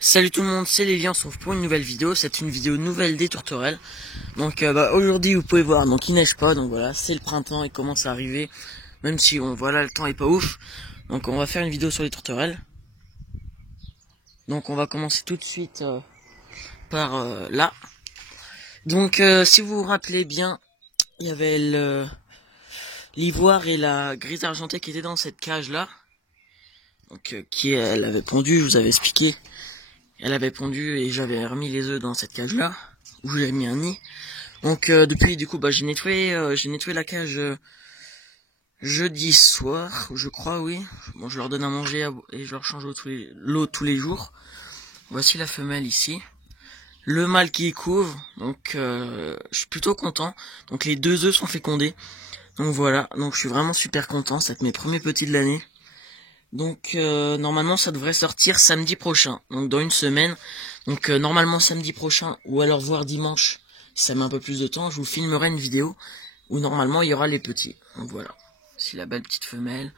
Salut tout le monde, c'est Lévi, on se retrouve pour une nouvelle vidéo. C'est une vidéo nouvelle des tourterelles. Donc aujourd'hui vous pouvez voir, donc il neige pas, donc voilà, c'est le printemps, il commence à arriver. Même si voilà, le temps est pas ouf. Donc on va faire une vidéo sur les tourterelles. Donc on va commencer tout de suite par là. Donc si vous vous rappelez bien, il y avait l'ivoire et la grise argentée qui étaient dans cette cage là. Donc elle avait pondu, je vous avais expliqué. Elle avait pondu et j'avais remis les œufs dans cette cage là où j'avais mis un nid. Donc depuis du coup j'ai nettoyé la cage jeudi soir, je crois, oui. Bon, je leur donne à manger et je leur change l'eau tous les jours. Voici la femelle ici. Le mâle qui couvre, donc je suis plutôt content. Donc les deux œufs sont fécondés. Donc voilà, donc je suis vraiment super content, c'est mes premiers petits de l'année. Donc normalement ça devrait sortir samedi prochain, donc dans une semaine. Donc normalement samedi prochain ou alors voire dimanche, si ça met un peu plus de temps, je vous filmerai une vidéo où normalement il y aura les petits. Donc voilà, c'est la belle petite femelle,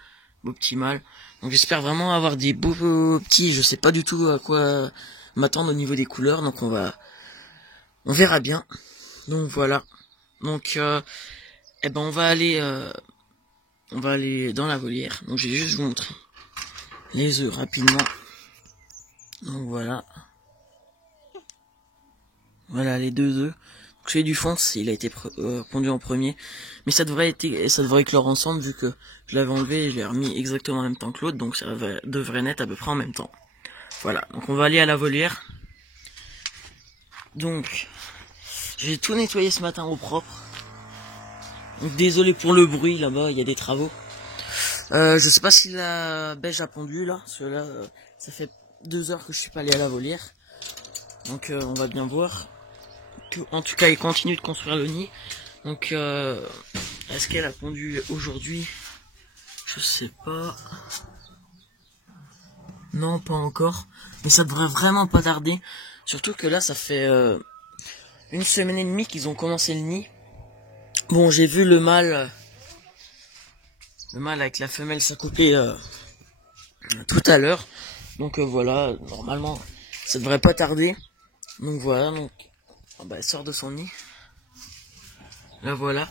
beau petit mâle. Donc j'espère vraiment avoir des beaux petits, je sais pas du tout à quoi m'attendre au niveau des couleurs, donc on verra bien. Donc voilà, donc on va aller dans la volière. Donc je vais juste vous montrer les œufs rapidement. Donc voilà les deux œufs. Donc celui du fond, il a été pondu en premier, mais ça devrait éclore ensemble vu que je l'avais enlevé et je l'ai remis exactement en même temps que l'autre, donc ça devrait naître à peu près en même temps. Voilà, donc on va aller à la volière. Donc j'ai tout nettoyé ce matin au propre. Donc désolé pour le bruit, là-bas il y a des travaux. Je sais pas si la beige a pondu là, parce que là ça fait 2 heures que je suis pas allé à la volière. Donc on va bien voir. En tout cas il continue de construire le nid. Donc est-ce qu'elle a pondu aujourd'hui? Je sais pas. Non, pas encore. Mais ça devrait vraiment pas tarder. Surtout que là ça fait 1 semaine et demie qu'ils ont commencé le nid. Bon, j'ai vu le mâle avec la femelle s'accoupler tout à l'heure. Donc voilà, normalement ça devrait pas tarder. Donc voilà, donc elle sort de son nid. Là voilà.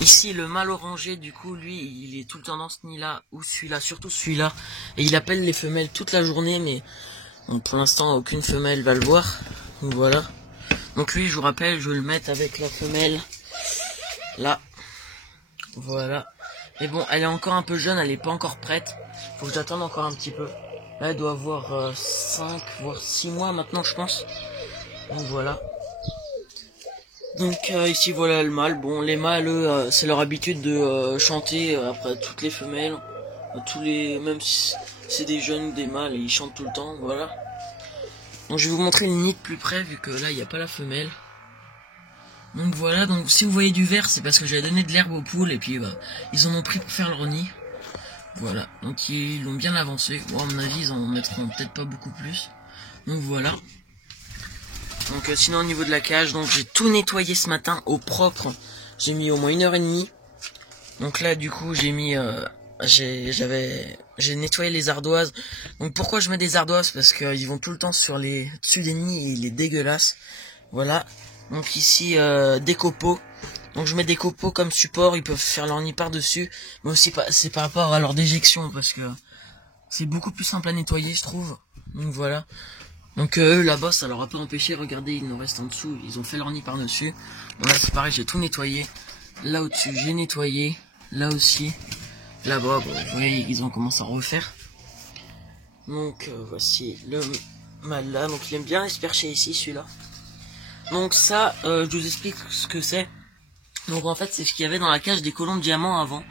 Ici le mâle orangé, du coup lui il est tout le temps dans ce nid là, ou celui-là, surtout celui-là. Et il appelle les femelles toute la journée, mais bon, pour l'instant aucune femelle va le voir. Donc voilà. Donc lui je vous rappelle, je vais le mettre avec la femelle là. Voilà. Mais bon, elle est encore un peu jeune, elle est pas encore prête. Faut que j'attende encore un petit peu. Là elle doit avoir 5 voire 6 mois maintenant je pense. Donc voilà. Donc ici voilà le mâle. Bon, les mâles c'est leur habitude de chanter après toutes les femelles, même si c'est des jeunes ou des mâles, ils chantent tout le temps, voilà. Donc je vais vous montrer le nid de plus près vu que là il n'y a pas la femelle. Donc voilà, donc si vous voyez du vert, c'est parce que j'avais donné de l'herbe aux poules et puis ils en ont pris pour faire leur nid. Voilà, donc ils l'ont bien avancé. Bon, à mon avis ils en mettront peut-être pas beaucoup plus. Donc voilà. Donc sinon au niveau de la cage, donc j'ai tout nettoyé ce matin au propre. J'ai mis au moins 1 heure et demie. Donc là du coup j'ai mis j'ai nettoyé les ardoises. Donc pourquoi je mets des ardoises? Parce qu'ils vont tout le temps sur les dessus des nids et il est dégueulasse. Voilà. Donc ici des copeaux. Donc je mets des copeaux comme support, ils peuvent faire leur nid par dessus. Mais aussi c'est par rapport à leur déjection parce que c'est beaucoup plus simple à nettoyer je trouve. Donc voilà. Donc eux là-bas ça leur a pas empêché, regardez il nous reste en dessous, ils ont fait leur nid par dessus. Bon là c'est pareil, j'ai tout nettoyé. Là au-dessus j'ai nettoyé, là aussi, là-bas bon, vous voyez ils ont commencé à refaire. Donc voici le mâle là, donc il aime bien se percher ici celui-là. Donc ça je vous explique ce que c'est. Donc en fait c'est ce qu'il y avait dans la cage des colons de diamants avant.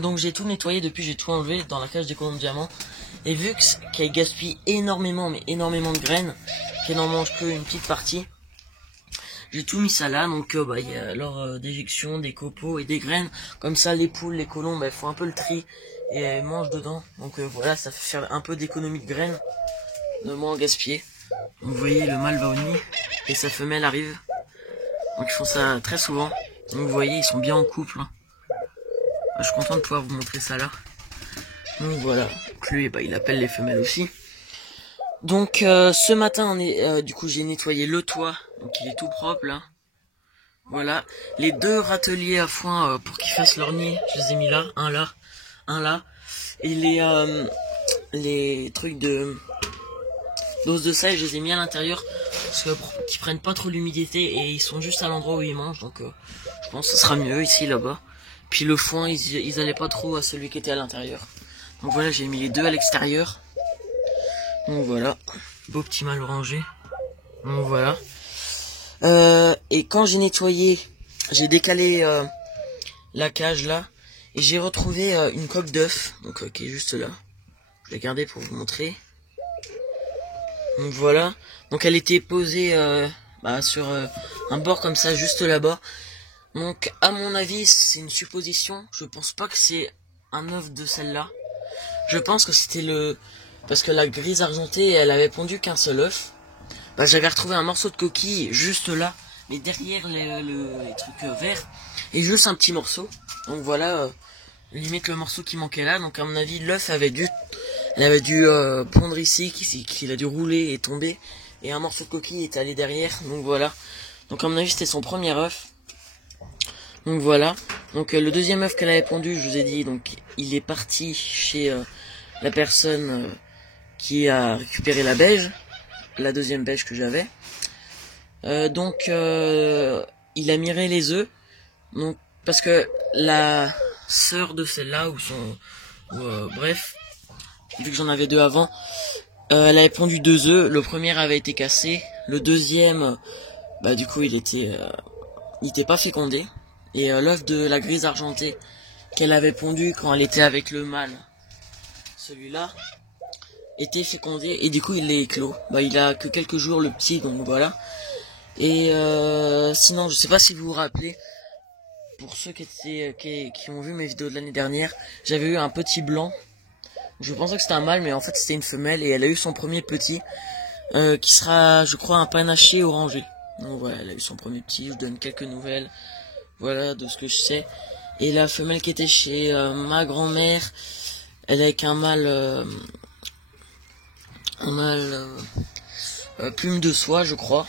Donc j'ai tout nettoyé depuis, j'ai tout enlevé dans la cage des colons de diamants. Et vu qu'elle gaspille énormément, mais énormément de graines, qu'elle n'en mange que une petite partie, j'ai tout mis ça là. Donc il y a leur déjection, des copeaux et des graines. Comme ça les poules, les colons, elles font un peu le tri et elles mangent dedans. Donc voilà, ça fait faire un peu d'économie de graines, de moins en gaspiller. Donc, vous voyez le mâle va au nid et sa femelle arrive. Donc ils font ça très souvent. Donc vous voyez ils sont bien en couple. Hein. Je suis content de pouvoir vous montrer ça là. Donc voilà, lui il appelle les femelles aussi. Donc ce matin, du coup j'ai nettoyé le toit, donc il est tout propre là. Voilà, les deux râteliers à foin pour qu'ils fassent leur nid, je les ai mis là, un là. Et les trucs de dose de sel, je les ai mis à l'intérieur parce que pour qu'ils prennent pas trop l'humidité et ils sont juste à l'endroit où ils mangent, donc je pense que ce sera mieux ici là-bas. Puis le foin, ils allaient pas trop à celui qui était à l'intérieur. Donc voilà, j'ai mis les deux à l'extérieur. Donc voilà, beau petit mal rangé. Donc voilà. Et quand j'ai nettoyé, j'ai décalé la cage là et j'ai retrouvé une coque d'œuf, donc qui est juste là. Je l'ai gardée pour vous montrer. Donc voilà. Donc elle était posée sur un bord comme ça, juste là-bas. Donc à mon avis, c'est une supposition. Je pense pas que c'est un œuf de celle-là. Je pense que c'était parce que la grise argentée, elle avait pondu qu'un seul œuf. Bah, j'avais retrouvé un morceau de coquille juste là, mais derrière les trucs verts, et juste un petit morceau. Donc voilà, limite le morceau qui manquait là. Donc à mon avis, l'œuf avait dû pondre ici, qu'il a dû rouler et tomber, et un morceau de coquille est allé derrière. Donc voilà. Donc à mon avis, c'était son premier œuf. Donc voilà. Donc le deuxième œuf qu'elle avait pondu, je vous ai dit, donc il est parti chez la personne qui a récupéré la beige. La deuxième beige que j'avais. Il a miré les œufs. Donc, parce que la sœur de celle-là, bref, vu que j'en avais deux avant, elle avait pondu deux œufs. Le premier avait été cassé. Le deuxième, du coup, il était pas fécondé. Et l'œuf de la grise argentée qu'elle avait pondu quand elle était avec le mâle, celui-là, était fécondé et du coup il est éclos. Il a que quelques jours le petit, donc voilà. Et sinon, je sais pas si vous vous rappelez, pour ceux qui ont vu mes vidéos de l'année dernière, j'avais eu un petit blanc. Je pensais que c'était un mâle, mais en fait c'était une femelle et elle a eu son premier petit qui sera, je crois, un panaché orangé. Donc voilà, elle a eu son premier petit. Je vous donne quelques nouvelles, voilà, de ce que je sais. Et la femelle qui était chez ma grand-mère, elle est avec un mâle plume de soie, je crois,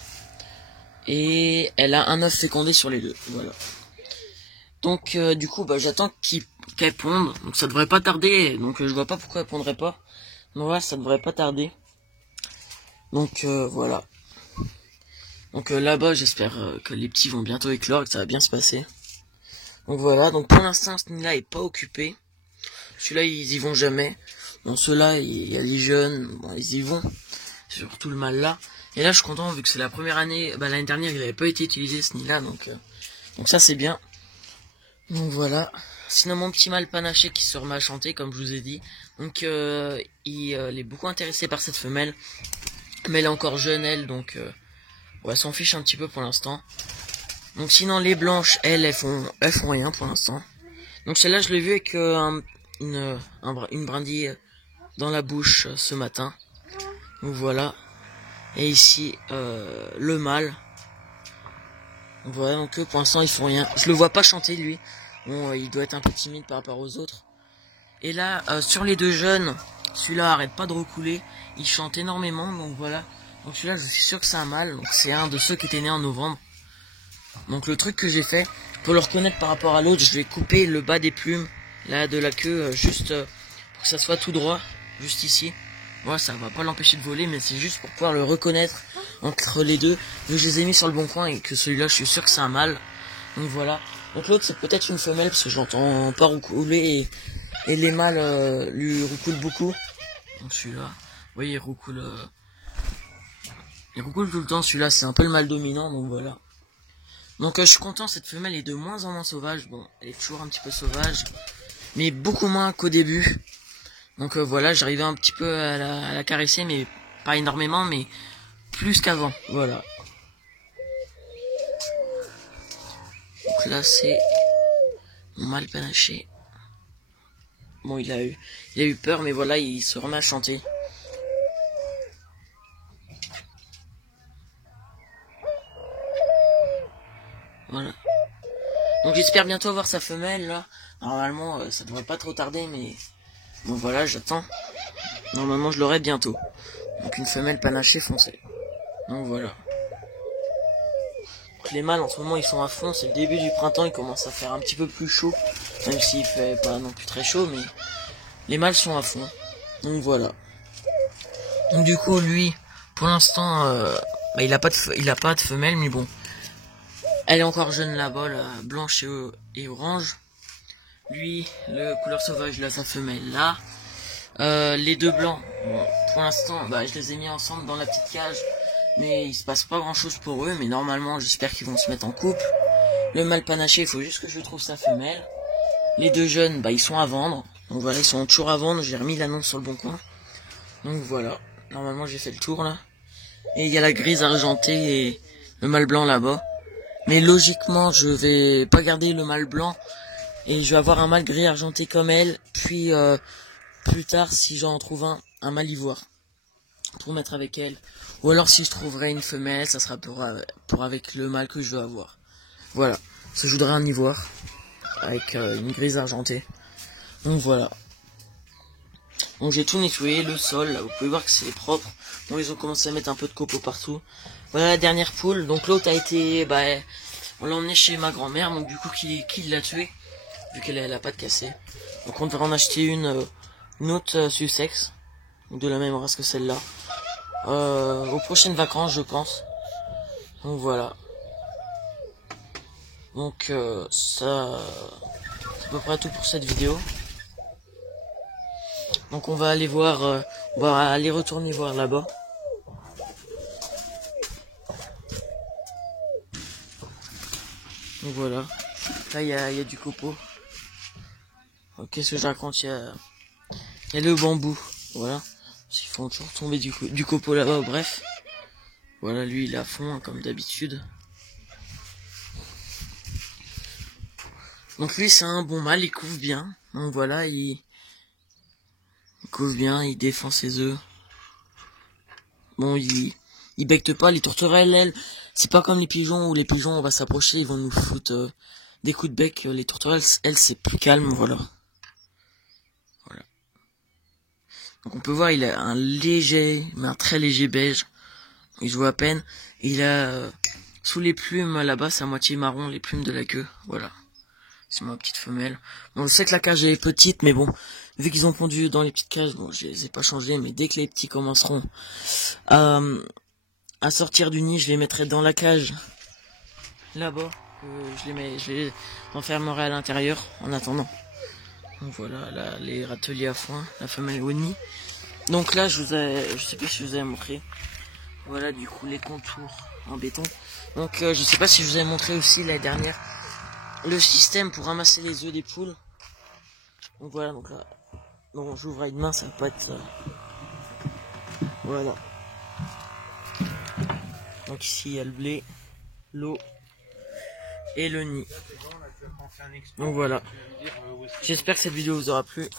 et elle a un œuf fécondé sur les deux. Voilà. Donc du coup, j'attends qu'elle ponde. Donc ça devrait pas tarder. Donc je vois pas pourquoi elle pondrait pas. Donc voilà, ça devrait pas tarder. Donc voilà. Donc là-bas, j'espère que les petits vont bientôt éclore et que ça va bien se passer. Donc voilà. Donc pour l'instant, ce nid-là est pas occupé. Celui-là, ils y vont jamais. Bon, ceux-là, il y a les jeunes, bon, ils y vont. Surtout le mâle là. Et là, je suis content vu que c'est la première année. L'année dernière, il n'avait pas été utilisé ce nid-là, donc ça c'est bien. Donc voilà. Sinon, mon petit mâle panaché qui se remet à chanter, comme je vous ai dit. Donc il est beaucoup intéressé par cette femelle, mais elle est encore jeune elle, donc elle s'en fiche un petit peu pour l'instant. Donc sinon, les blanches, elles font rien pour l'instant. Donc celle-là, je l'ai vue avec une brindille dans la bouche ce matin. Donc voilà. Et ici le mâle. Donc voilà, donc pour l'instant ils font rien. Je le vois pas chanter lui. Bon, il doit être un peu timide par rapport aux autres. Et là, sur les deux jeunes, celui-là arrête pas de recouler. Il chante énormément, donc voilà. Donc celui-là, je suis sûr que c'est un mâle. Donc c'est un de ceux qui étaient nés en novembre. Donc le truc que j'ai fait, pour le reconnaître par rapport à l'autre, je vais couper le bas des plumes, là de la queue, juste pour que ça soit tout droit, juste ici. Voilà, ça va pas l'empêcher de voler, mais c'est juste pour pouvoir le reconnaître entre les deux. Vu que je les ai mis sur le bon coin et que celui-là, je suis sûr que c'est un mâle. Donc voilà. Donc l'autre, c'est peut-être une femelle, parce que je l'entends pas roucouler, et les mâles lui roucoulent beaucoup. Donc celui-là, vous voyez, il roucoule tout le temps. Celui-là, c'est un peu le mâle dominant, donc voilà. Donc je suis content, cette femelle est de moins en moins sauvage. Bon, elle est toujours un petit peu sauvage, mais beaucoup moins qu'au début. Donc voilà, j'arrivais un petit peu à la caresser, mais pas énormément, mais plus qu'avant. Voilà. Donc là, c'est mon mâle panaché. Bon, il a eu peur, mais voilà, il se remet à chanter. Voilà. Donc j'espère bientôt avoir sa femelle, là. Normalement, ça devrait pas trop tarder, mais bon voilà, j'attends. Normalement, je l'aurai bientôt. Donc une femelle panachée foncée. Donc voilà. Donc les mâles en ce moment ils sont à fond, c'est le début du printemps, il commence à faire un petit peu plus chaud. Même s'il fait pas non plus très chaud, mais les mâles sont à fond. Donc voilà. Donc du coup lui, pour l'instant, il a pas de femelle, mais bon. Elle est encore jeune là-bas, la blanche et orange. Lui, le couleur sauvage, là, sa femelle là. Les deux blancs, bon, pour l'instant, je les ai mis ensemble dans la petite cage. Mais il se passe pas grand chose pour eux, mais normalement j'espère qu'ils vont se mettre en couple. Le mâle panaché, il faut juste que je trouve sa femelle. Les deux jeunes, ils sont à vendre. Donc voilà, ils sont toujours à vendre, j'ai remis l'annonce sur le bon coin. Donc voilà, normalement j'ai fait le tour là. Et il y a la grise argentée et le mâle blanc là-bas. Mais logiquement, je vais pas garder le mâle blanc. Et je vais avoir un mâle gris argenté comme elle. Puis plus tard, si j'en trouve un mâle ivoire. Pour mettre avec elle. Ou alors si je trouverai une femelle, ça sera pour avec le mâle que je veux avoir. Voilà, ça je voudrais un ivoire. Avec une grise argentée. Donc voilà. Donc j'ai tout nettoyé, le sol, là, vous pouvez voir que c'est propre. Bon, ils ont commencé à mettre un peu de copeaux partout. Voilà la dernière poule. Donc l'autre a été, on l'a emmené chez ma grand-mère, donc du coup qui l'a tué, vu qu'elle a pas de cassé. Donc on devrait en acheter une autre Sussex, de la même race que celle-là. Aux prochaines vacances, je pense. Donc voilà. Donc ça, c'est à peu près tout pour cette vidéo. Donc on va aller voir, on va aller retourner voir là-bas. Donc voilà. Là il y a du copeau. Qu'est-ce que je raconte, il y a le bambou. Voilà. Ils font toujours tomber du copeau là-bas, bref. Voilà, lui il est à fond, hein, comme d'habitude. Donc lui c'est un bon mâle, il couve bien. Donc voilà, il couve bien, il défend ses œufs. Bon, il becte pas. Les tourterelles, elles, c'est pas comme les pigeons, où les pigeons on va s'approcher, ils vont nous foutre des coups de bec. Les tourterelles, elles, c'est plus calme, voilà. Voilà. Donc on peut voir, il a un léger, mais un très léger beige. Il se voit à peine. Il a sous les plumes là-bas, c'est à moitié marron, les plumes de la queue. Voilà. C'est ma petite femelle. Bon, je sais que la cage est petite, mais bon, vu qu'ils ont pondu dans les petites cages, bon, je les ai pas changées, mais dès que les petits commenceront à sortir du nid, je les mettrai dans la cage là-bas. Je les enfermerai à l'intérieur en attendant. Donc voilà, là, les râteliers à foin, la femelle au nid. Donc là, je sais pas si je vous ai montré. Voilà, du coup, les contours en béton. Donc, je sais pas si je vous ai montré aussi la dernière, le système pour ramasser les œufs des poules. Donc voilà, donc là, bon, j'ouvre à une main, ça va pas être... Voilà. Donc ici, il y a le blé, l'eau et le nid. Donc voilà. J'espère que cette vidéo vous aura plu.